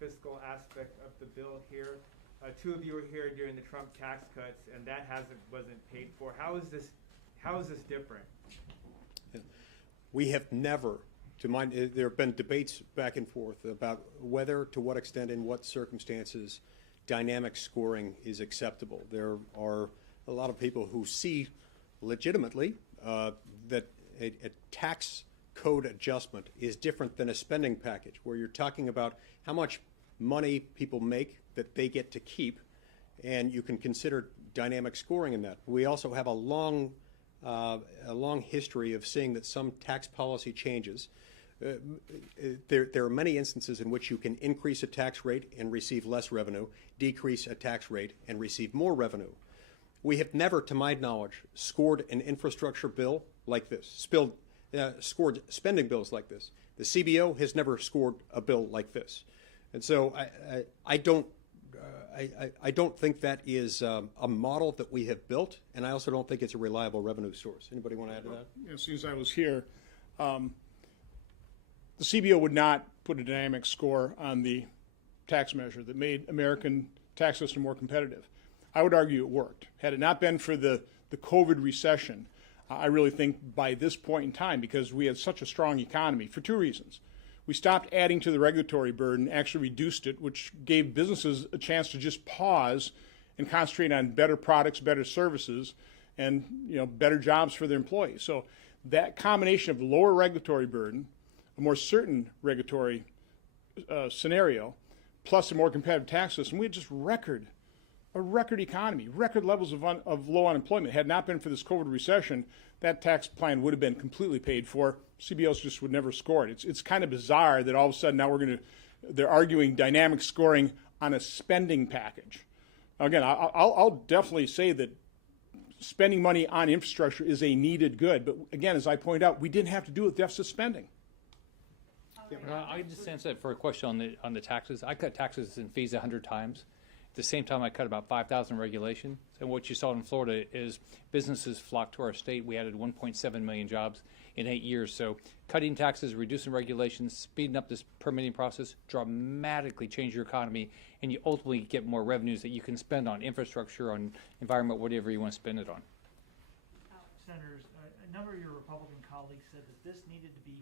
fiscal aspect of the bill here. Two of you were here during the Trump tax cuts, and that wasn't paid for. How is this different? We have never, there have been debates back and forth about whether, to what extent, in what circumstances, dynamic scoring is acceptable. There are a lot of people who see legitimately that a tax code adjustment is different than a spending package, where you're talking about how much money people make that they get to keep, and you can consider dynamic scoring in that. We also have a long history of seeing that some tax policy changes. There are many instances in which you can increase a tax rate and receive less revenue, decrease a tax rate and receive more revenue. We have never, to my knowledge, scored an infrastructure bill like this, scored spending bills like this. The CBO has never scored a bill like this. And so I don't think that is a model that we have built, and I also don't think it's a reliable revenue source. Anybody want to add to that? As soon as I was here, the CBO would not put a dynamic score on the tax measure that made American tax system more competitive. I would argue it worked. Had it not been for the COVID recession, I really think by this point in time, because we had such a strong economy, for two reasons. We stopped adding to the regulatory burden, actually reduced it, which gave businesses a chance to just pause and concentrate on better products, better services, and better jobs for their employees. So that combination of lower regulatory burden, a more certain regulatory scenario, plus a more competitive tax system, we had just a record economy, record levels of low unemployment. Had it not been for this COVID recession, that tax plan would have been completely paid for. CBOs just would never score it. It's kind of bizarre that all of a sudden now they're arguing dynamic scoring on a spending package. Again, I'll definitely say that spending money on infrastructure is a needed good. But again, as I pointed out, we didn't have to do it with deficit spending. I just answer that for a question on the taxes. I cut taxes and fees 100 times. At the same time, I cut about 5,000 regulations. And what you saw in Florida is businesses flocked to our state. We added 1.7 million jobs in 8 years. So cutting taxes, reducing regulations, speeding up this permitting process dramatically change your economy, and you ultimately get more revenues that you can spend on infrastructure, on environment, whatever you want to spend it on. Senators, a number of your Republican colleagues said that this needed to be